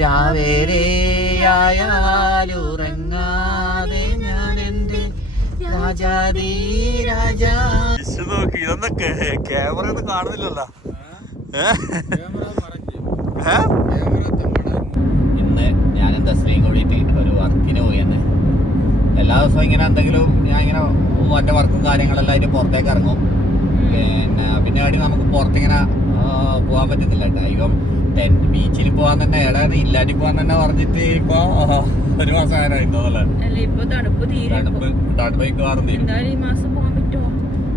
രാവേരെയായാലുറങ്ങാതെ ഞാൻ എൻ്റെ രാജാദീ രാജാ. നോക്കി ഇതൊന്നൊക്കെ ക്യാമറ ഒന്നും കാണുന്നില്ലല്ലോ. ഇന്ന് ഞാനും തസ്ലീം കൂടിയിട്ട് ഒരു വർക്കിന് പോയെന്ന്. എല്ലാ ദിവസവും ഇങ്ങനെ എന്തെങ്കിലും ഞാൻ ഇങ്ങനെ മറ്റേ വർക്കും കാര്യങ്ങളെല്ലാം അതിന് പുറത്തേക്ക് ഇറങ്ങും. പിന്നെ അടി നമുക്ക് പുറത്തിങ്ങനെ പോകാൻ പറ്റുന്നില്ല കേട്ടോ. ഇപ്പം ബീച്ചിൽ പോകാൻ തന്നെ ഇടത് ഇല്ലാണ്ടി പോകാൻ തന്നെ പറഞ്ഞിട്ട് ഇപ്പൊ ഒരു മാസം ആയിരുന്നല്ലേ.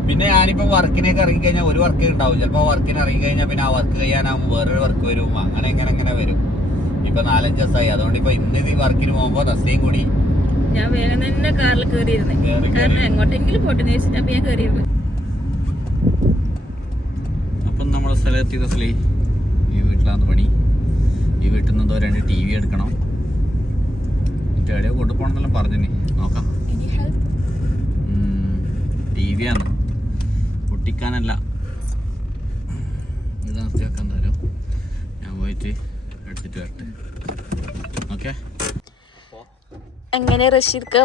പിന്നെ ഞാനിപ്പോ വർക്കിനൊക്കെ ഇറങ്ങിക്കഴിഞ്ഞാൽ ഒരു വർക്ക് ഉണ്ടാവും. ചിലപ്പോ വർക്കിന് ഇറങ്ങിക്കഴിഞ്ഞാൽ പിന്നെ ആ വർക്ക് ചെയ്യാനാകുമ്പോൾ വേറൊരു വർക്ക് വരും. അങ്ങനെ എങ്ങനെ വരും. ഇപ്പൊ 4-5 ദിവസമായി. അതുകൊണ്ട് ഇപ്പൊ ഇന്ന് ഈ വർക്കിന് പോകുമ്പോ തസ്ലീം കൂടി ഞാൻ വേഗം തന്നെ കാറിൽ കയറിയിരുന്നേ. കാരണം എങ്ങോട്ടെങ്കിലും പോട്ടെ ഞാൻ കയറിയിരുന്നു. അപ്പം നമ്മുടെ സ്ഥലത്തെത്തി തസ്ലീം. ഈ വീട്ടിലാണ് പണി. ഈ വീട്ടിൽ നിന്ന് എന്തോ 2 TV എടുക്കണം. എവിടെയോ കൊണ്ടുപോകണമെന്നെല്ലാം പറഞ്ഞു. നോക്കാം. TV ആണ്, പൊട്ടിക്കാനല്ല. ഇത് നിർത്തി വെക്കാൻ തരും. ഞാൻ പോയിട്ട് എടുത്തിട്ട് വരട്ടെ. ഓക്കെ. എങ്ങനെ റഷീദ്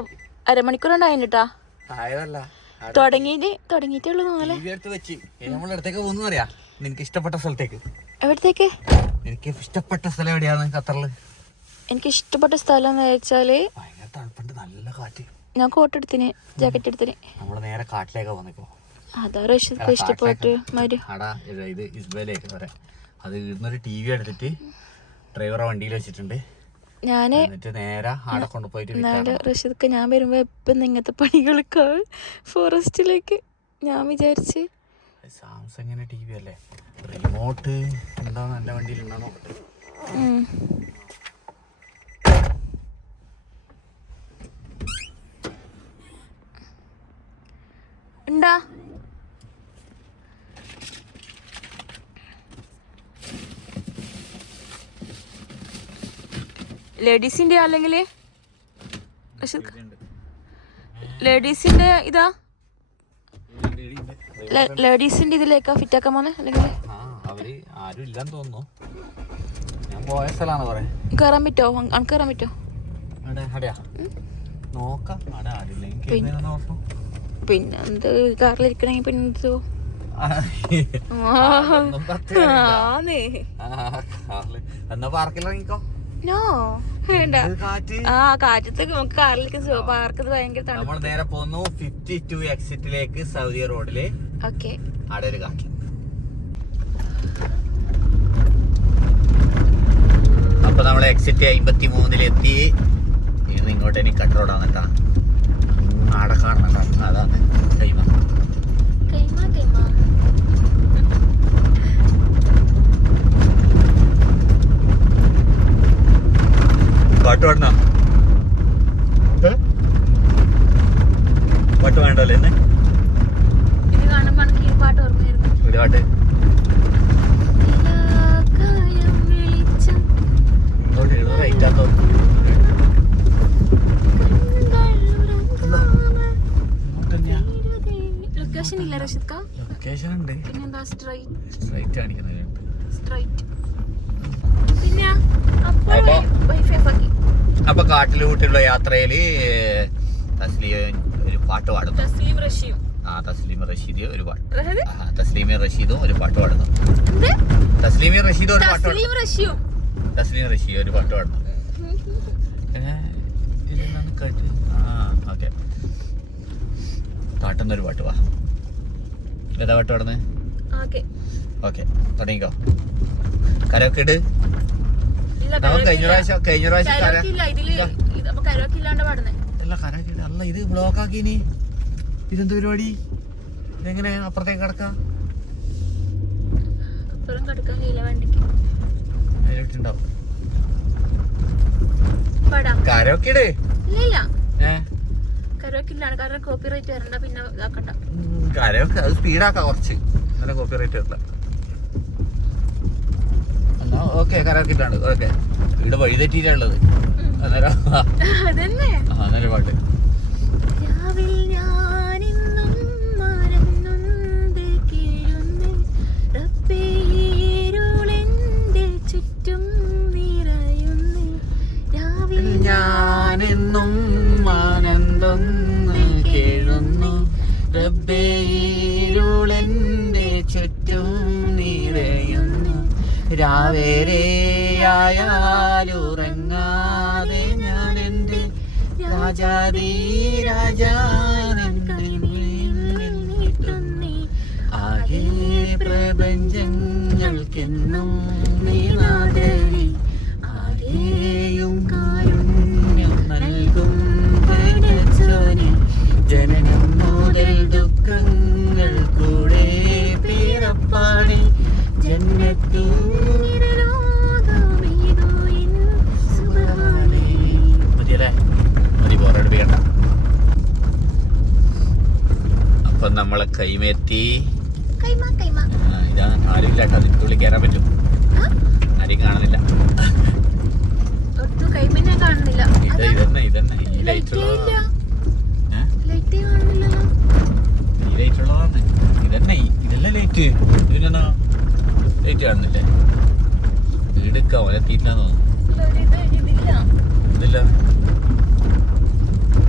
അരമണിക്കൂറുണ്ടായിട്ടാ തുടങ്ങിയിട്ടുള്ളൂ. നമ്മളടുത്തേക്ക് പോകുന്ന പറയാ. നിനക്ക് ഇഷ്ടപ്പെട്ട സ്ഥലത്തേക്ക്. എവിടത്തേക്ക്? എനിക്ക് ഇഷ്ടപ്പെട്ട സ്ഥലം എവിടെയാണ് ഖത്തറില്? എനിക്ക് ഇഷ്ടപ്പെട്ട സ്ഥലം എന്ന് വെച്ചാല് ഭയങ്കര തണുപ്പുണ്ട്, നല്ല കാറ്റ്. ഞാൻ കോട്ട് എടുത്തിന്, ജാക്കറ്റ് എടുത്തിന്. നമ്മള് നേരെ കാട്ടിലേക്ക് വന്നിപ്പോ. അതാ റഷീദ് ഇഷ്ടപ്പെട്ട് ഇത് ഇസ്ബയിലേക്ക് പറയാം. അത് ഇടുന്നൊരു TV എടുത്തിട്ട് ഡ്രൈവറെ വണ്ടിയിൽ വെച്ചിട്ടുണ്ട്. ഞാന് നേരെ ആടെ കൊണ്ടുപോയിട്ട് റഷീദ് ഞാൻ വരുമ്പോ എപ്പം ഇങ്ങനത്തെ പണികൾക്ക് ഫോറസ്റ്റിലേക്ക് ഞാൻ വിചാരിച്ച് സാംസങ്ങിന്റെ TV അല്ലേ, റിമോട്ട് എന്താന്ന് എന്റെ വണ്ടിയിൽ ഉണ്ടോ നോക്കട്ടെ. ഉണ്ടാ ലേഡീസിന്റെ അല്ലെങ്കിൽ ലേഡീസിന്റെ ഇതാ ലേഡീസിന്റെ ഇതിലേക്കാ ഫിറ്റ് ആക്കാൻ പോന്നെ അല്ലെങ്കിൽ അവര് ആരും ഇല്ലാന്ന് തോന്നുന്നു. ഞാൻ പോയ സ്ഥലമാണ് പറയാ. കയറാൻ പറ്റോ? കയറാൻ പറ്റോ? നോക്കാം. പിന്നെ എന്ത് കാറിലിരിക്കണെങ്കിൽ പിന്നെ എന്തോ എന്നാ പാർക്കിലിറങ്ങിക്കോ. നോ വേണ്ട. ആ കാറ്റത്ത് നമുക്ക് കാറിലേക്ക് പാർക്കത് ഭയങ്കര തണുപ്പ്. നമ്മൾ നേരെ പോന്നു 52 എക്സിറ്റിലേക്ക്, സൗദി റോഡില്. ഓക്കെ. അവിടെ ഒരു കാറ്റ്. അപ്പൊ നമ്മള് എക്സിറ്റ് 53-ലെത്തി. ഇന്ന് ഇങ്ങോട്ട് ഇനി കട്ട് റോഡാണ് കേട്ടാ. ആടെ കാണുന്നുണ്ടാ, അതാണ് കൈമ. പാട്ട് പാടണോ? പാട്ട് വേണ്ടല്ലേ ഇന്ന്? ഒരു പാട്ട് ഇങ്ങോട്ട് റൈറ്റാത്തോ? ലൊക്കേഷൻ ഇല്ല റഷീദ്. ലൊക്കേഷൻ ഉണ്ട്. പിന്നെന്താ സ്ട്രൈറ്റ് കാണിക്കുന്നത്. അപ്പൊ കാട്ടിലൂട്ടിയുള്ള യാത്രയില് തസ്ലീം ഒരു പാട്ട് പാടുന്നു. തസ്ലീം റഷീദ് ഒരു പാട്ട്. തസ്ലീം റഷീദും ഒരു പാട്ട് പാടുന്നു. തസ്ലീം റഷീദ് ഒരു പാട്ട് പാടുന്നു. ഓക്കെ. പാട്ടുന്നൊരു പാട്ട് വാ. ഏതാ പാട്ട് പാടുന്നത്? ഓക്കെ, തുടങ്ങിക്കോ. കരോക്കെ ഇട്. കഴിഞ്ഞ പ്രാവശ്യം അല്ല, ഇത് ബ്ലോക്ക് ആക്കിനി. ഇതെന്ത് പരിപാടി? ഇതെങ്ങനെ അപ്പുറത്തേക്ക് കിടക്കാം? കരോക്കെ ഇട്. കരോക്കെ അത് സ്പീഡാക്കാം കുറച്ച്, അങ്ങനെ കോപ്പിറൈറ്റ് വരില്ല. എന്നാ ഓക്കെ, കരോക്കെ ഇട്ടാണ്. ഓക്കെ, ഇവിടെ വഴി തെറ്റിയിട്ടുള്ളത്. അന്നേരം അന്നേരം പാട്ട് ചുറ്റും നിറയുന്നു ഞാനെന്നും ആനന്ദം കേഴുന്നു റബ്ബേ ഇരുളെന്റെ ചുറ്റും നിറയുന്നു രാവേരെയായാലുറങ്ങാതെ ഞാൻ എൻ്റെ രാജാദീ രാജാനൻ ആകെ പ്രപഞ്ചങ്ങൾക്കെന്നും നീനാദരി ആരെയും കാരുണ്യം നൽകും പടച്ചോനെ ജനനം മുതൽ ദുഃഖങ്ങൾ കൂടെ പിറപ്പാടി ജന്നത്തിൽ അപ്പൊ നമ്മളെ കൈമെത്തി. ഇതാ ആരും ഇല്ലാട്ടോ, അതിന്റെ ഉള്ളിൽ കയറാൻ പറ്റും. ആരെയും കാണുന്നില്ല. ഇതന്നെ ഈ ലൈറ്റുള്ളതാണ്. ഇതന്നെ ഇതല്ല ലൈറ്റ്. ഇതിനെന്നാ ലൈറ്റ് കാണുന്നില്ലേ? വീടൊക്കെ ഓലെത്തിയിട്ടാന്ന് തോന്നുന്നു. ഇതില്ല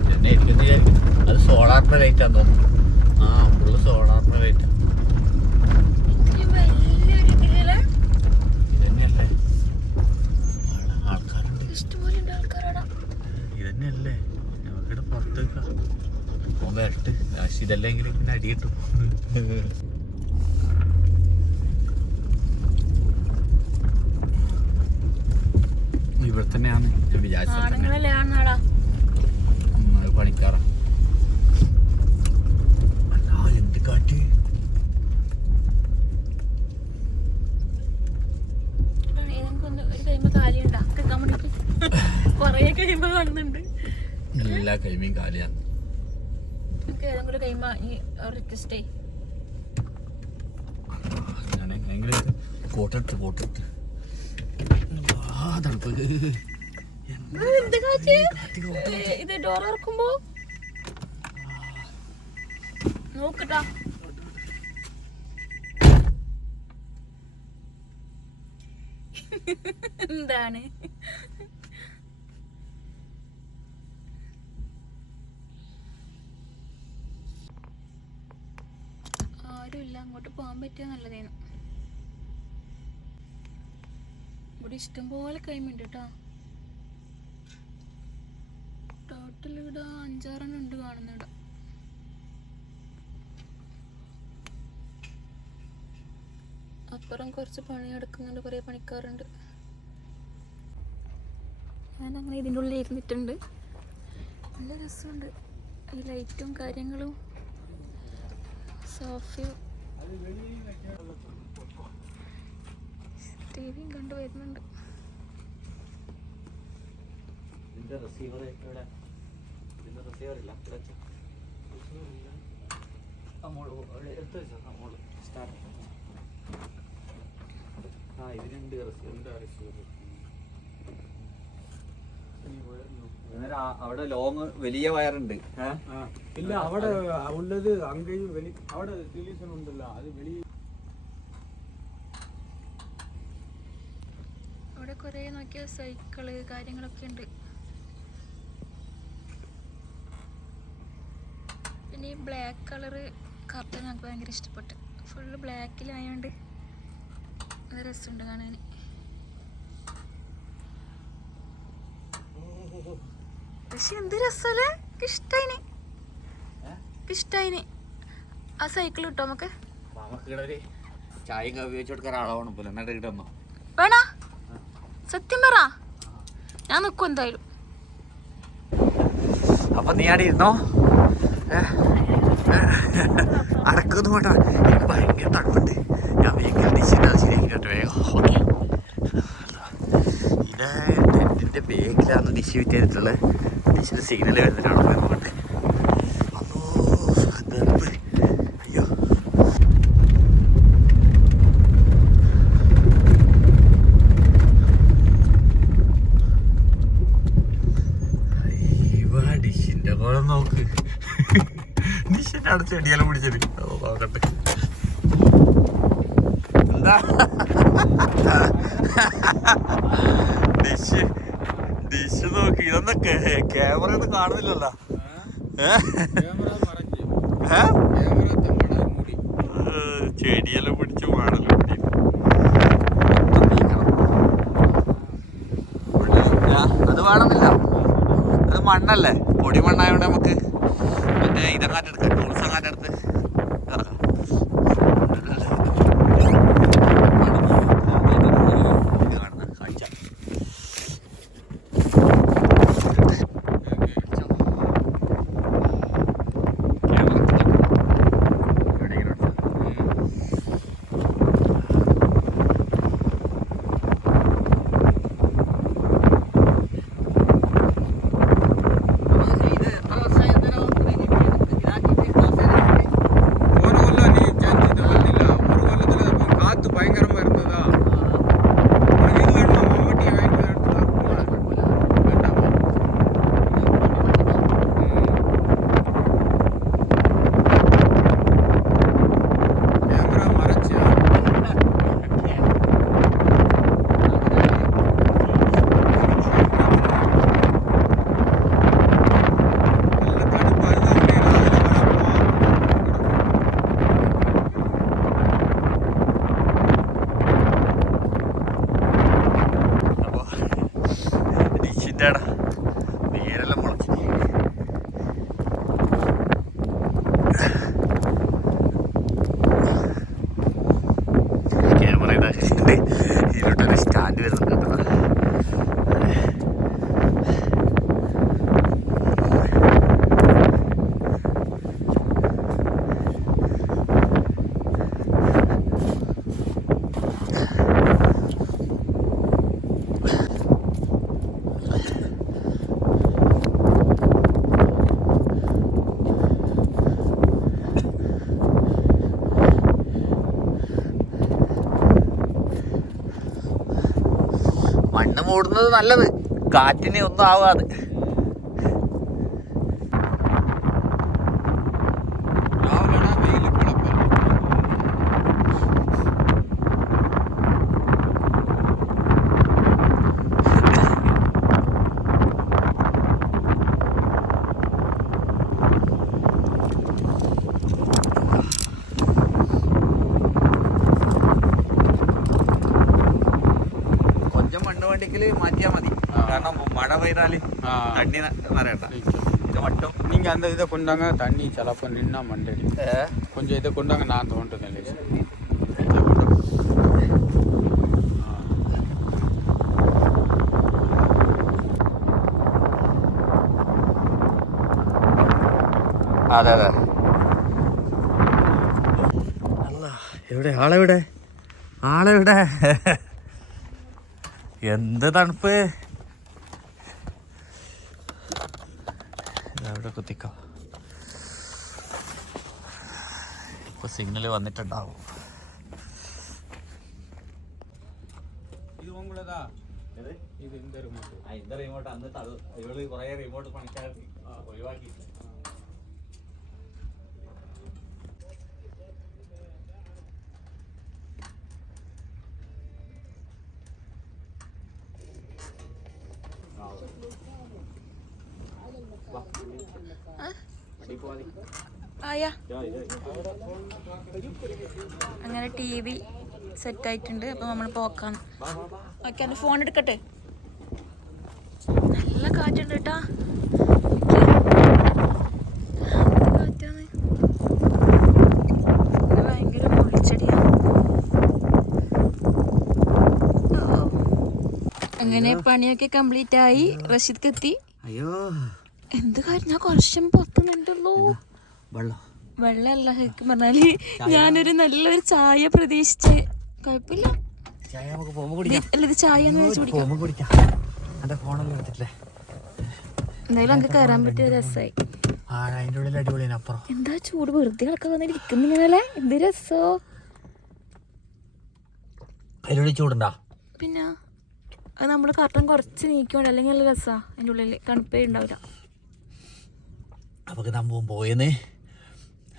ഇതന്നെ ഇരിക്കുന്ന വിചാരിക്കും. അത് സോളാറിന്റെ ലൈറ്റാന്ന് തോന്നുന്നു. ആ ഫുള്ള് സോളാറിന്റെ ലൈറ്റാ. ഇതന്നെയല്ലേ ആൾക്കാരുണ്ട്, ഇതന്നെയല്ലേ നമുക്കിവിടെ പുറത്തേക്കാ വരട്ട്. ഇതല്ലെങ്കിലും പിന്നെ അടി കിട്ടും. ഇവിടെ തന്നെയാണ് പണിക്കാറ. എന്ത് കാറ്റ്. എല്ലാ കൈമയും കാലിയാണ്. കോട്ടെടുത്ത് ഇത് ഡോർ ഇറക്കുമ്പോ നോക്കട്ടാ. എന്താണ് ആരുമില്ല, അങ്ങോട്ട് പോകാൻ പറ്റിയ നല്ലതേനു. ഇവിടെ ഇഷ്ടംപോലെ കൈമുണ്ട് കേട്ടോ. ടോട്ടൽ ഇവിടെ 5-6 ഉണ്ട് കാണുന്നിട. അപ്പുറം കുറച്ച് പണി എടുക്കുന്നുണ്ട്, കുറേ പണിക്കാറുണ്ട്. ഞാൻ അങ്ങനെ ഇതിൻ്റെ ഉള്ളിൽ ഇരുന്നിട്ടുണ്ട്. നല്ല രസമുണ്ട് ഈ ലൈറ്റും കാര്യങ്ങളും. സോഫയും ടിവിയും കണ്ടു വരുന്നുണ്ട്. അവിടെ ലോങ് വലിയ വയറുണ്ട്. ഇല്ല അവിടെ ഉള്ളത് അങ്ങയും അവിടെ ടെലിവിഷൻ ഉണ്ടല്ലോ, അത് വെളി. അവിടെ കുറേ നോക്കിയ സൈക്കിള് കാര്യങ്ങളൊക്കെ ഉണ്ട്. പിന്നെ ഈ ബ്ലാക്ക് കളറ് കർട്ടൻ ഞങ്ങൾക്ക് ഭയങ്കര ഇഷ്ടപ്പെട്ടു. ഫുള്ള് ബ്ലാക്കിലായോണ്ട് നല്ല രസമുണ്ട് കാണാൻ. പക്ഷെ എന്ത് രസമല്ലേ, ഇഷ്ടായിന്. ആ സൈക്കിൾ കിട്ടോ നമുക്ക്? ചായ ഉപയോഗിച്ചു കൊടുക്കാൻ ആളാവണം പോലെ. എന്നിട്ട് കിട്ടുന്നോ വേണ? സത്യം പറ, ഞാൻ നിൽക്കും എന്തായാലും. അപ്പൊ നീ ആടെ ഇരുന്നോ. അടക്കൊന്നും വേണ്ട, എനിക്ക് ഭയങ്കര തണുപ്പുണ്ട്. ഞാൻ ഭയങ്കര ശരിയാക്കിട്ട് വേഗം. ഓക്കെ, ഇത് ടെന്റിന്റെ ബേക്കിലാണ് ഡിഷ് ഫിറ്റ് ചെയ്തിട്ടുള്ളത്. ഡിഷിന്റെ സിഗ്നൽ വരുന്നിട്ടാണോ പോയിട്ട്. അയ്യോ, ഡിഷിന്റെ കുളം നോക്ക്. ഡിഷിന്റെ അവിടെ ചെടിയെല്ലാം പിടിച്ചത് നോക്കട്ടെ. എന്താ ഡിഷ് നോക്ക്. ഇതൊന്നും ക്യാമറ ഒന്നും കാണുന്നില്ലല്ലോ. ചെടിയെല്ലാം പിടിച്ച് മണൽ പിടി. അത് വേണമെന്നില്ല, അത് മണ്ണല്ലേ, പൊടി മണ്ണായോണ്ട് നമുക്ക് മറ്റേ ഇതങ്ങാട്ട് എടുക്കാം, ടൂൾസ് അങ്ങാട്ട് എടുത്ത് ഇറക്കാം. വേരെല്ലാം മുളച്ചു. ക്യാമറ ഇതാക്കിയിട്ട് ഇതിലോട്ടൊരു സ്റ്റാൻഡ് വരുന്നുണ്ട് കേട്ടോ. മണ്ണ് മൂടുന്നത് നല്ലത്, കാറ്റിന് ഒന്നും ആവാതെ. വണ്ടിക്കല് മാറ്റിയാ മതി, കാരണം മഴ പെയ്താല് തണ്ണി നിറയണ്ട. ഇത് മട്ടും நீங்க அந்த இதை கொண்டாங்க, தண்ணி சிலப்போ நின்னா மண்டடி கொஞ்சம் இதை கொண்டாங்க, நான் தோன்றுனேன். അതെ അതെ. അല്ല, എവിടെ ആളെവിടെ, ആളെവിടെ? എന്ത് തണുപ്പ്! അവിടെ കുത്തിക്കോ, ഇപ്പൊ സിഗ്നൽ വന്നിട്ടുണ്ടാവും. ഇത് இந்த റിമോട്ട് അന്ന് ഇവള് കുറെ റിമോട്ട് പണിക്കാർ ഒഴിവാക്കി. അങ്ങനെ TV സെറ്റായിട്ടുണ്ട്. അപ്പോൾ നമ്മൾ പോക്കാം. ഓക്കെ, എൻ്റെ ഫോൺ എടുക്കട്ടെ. നല്ല കാറ്റുണ്ട് കേട്ടാ, കാറ്റാണ്, ഭയങ്കര പൊളിച്ചടിയാണ്. അങ്ങനെ പണിയൊക്കെ കംപ്ലീറ്റ് ആയി. റഷീദ്ക്ക് എത്തി. അയ്യോ എന്ത് കാര്യം, ഞാൻ കുറച്ചും പുറത്തുനിന്നുണ്ടല്ലോ. വെള്ളമല്ല, ശരിക്കും പറഞ്ഞാല് ഞാനൊരു നല്ലൊരു ചായ പ്രതീക്ഷിച്ച്. കുഴപ്പമില്ല, ഇത് ചായ എന്തായാലും നമുക്ക് കയറാൻ പറ്റിയ രസമായി. എന്താ ചൂട്, വെറുതെ ആൾക്കാർ വന്നിരിക്കുന്നില്ലേ, എന്ത് രസോ. ചൂടുണ്ടാ? പിന്നെ അത് നമ്മള് കർട്ടൻ കുറച്ച് നീക്കിയോണ്ട്, അല്ലെങ്കിൽ നല്ല രസാ. അതിൻ്റെ ഉള്ളിൽ തണുപ്പേ ഉണ്ടാവില്ല. നമുക്ക് നമ്മൾ പോയെന്ന്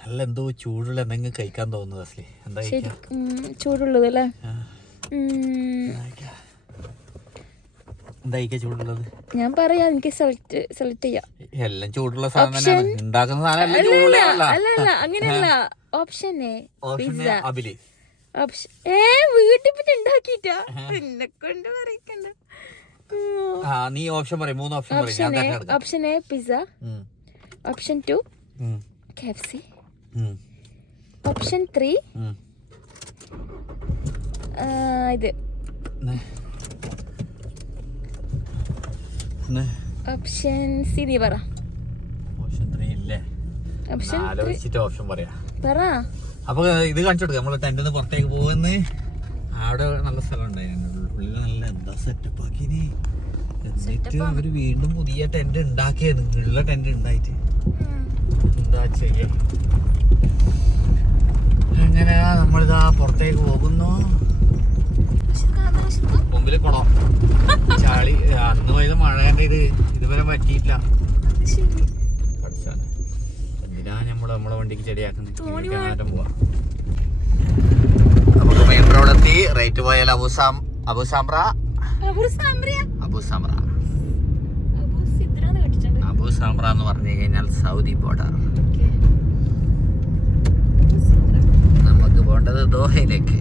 നല്ല എന്തോ ചൂടുള്ള എന്തെങ്കിലും കഴിക്കാൻ തോന്നുന്നത് അസലി. എന്താ ചൂടുള്ളത് അല്ലേ? എന്തായിക്കാ ചൂടുള്ളത്? ഞാൻ പറയാ എനിക്ക് സെലക്ട് ചെയ്യാം. എല്ലാം ചൂടുള്ള സാധനം തന്നെയാണ്. ഉണ്ടാക്കുന്ന സാധനം എല്ലാം ചൂടുള്ള. അല്ല അങ്ങനെയല്ല. Option A pizza. അബിലി ഓപ്ഷൻ വീട്ടിൽ പിന്നെ ഉണ്ടാക്കിട്ടാ എന്നെ കൊണ്ട് പറയിക്കണ്ട. നീ ഓപ്ഷൻ പറയും. 3 ഓപ്ഷൻ പറയും. Option A pizza, option 2 KFC, option 3 ഇത്, ഓപ്ഷൻ സി. നീ പറ. ഓപ്ഷൻ 3 ഇല്ലേ? ഓപ്ഷൻ ആലോചിച്ചിട്ട് ഓപ്ഷൻ പറയാ. പറ. അപ്പൊ ഇത് കാണിച്ചു കൊടുക്കാം. നമ്മള് ടെന്റിൽ നിന്ന് പുറത്തേക്ക് പോകുന്ന അവിടെ നല്ല സ്ഥലം ഉണ്ടായിരുന്നു. ഉള്ളിൽ നല്ല എന്താ സെറ്റപ്പ് ആക്കിനി. എന്നിട്ട് അവര് വീണ്ടും പുതിയ ടെന്റ് ഉണ്ടാക്കിയത്. ഉള്ള ടെന്റ് ഉണ്ടായിട്ട് എന്താ ചെയ്യാ. അങ്ങനെ നമ്മളിതാ പുറത്തേക്ക് പോകുന്നു. മുമ്പില് കുളം, ചാളി. അന്ന് പോയത് മഴ കണ്ടത് ഇതുവരെ പറ്റിയില്ല. പഠിച്ചാണ് എന്തിനാ നമ്മളെ വണ്ടിക്ക് ചെടിയാക്കുന്നത്. പോവാ. നമുക്ക് മെയിൻ റോഡെത്തി. റേറ്റ് പോയാൽ അബു സാംറ എന്ന് പറഞ്ഞു കഴിഞ്ഞാൽ സൗദി ബോർഡർ. നമുക്ക് പോകേണ്ടത് ദോഹയിലേക്ക്.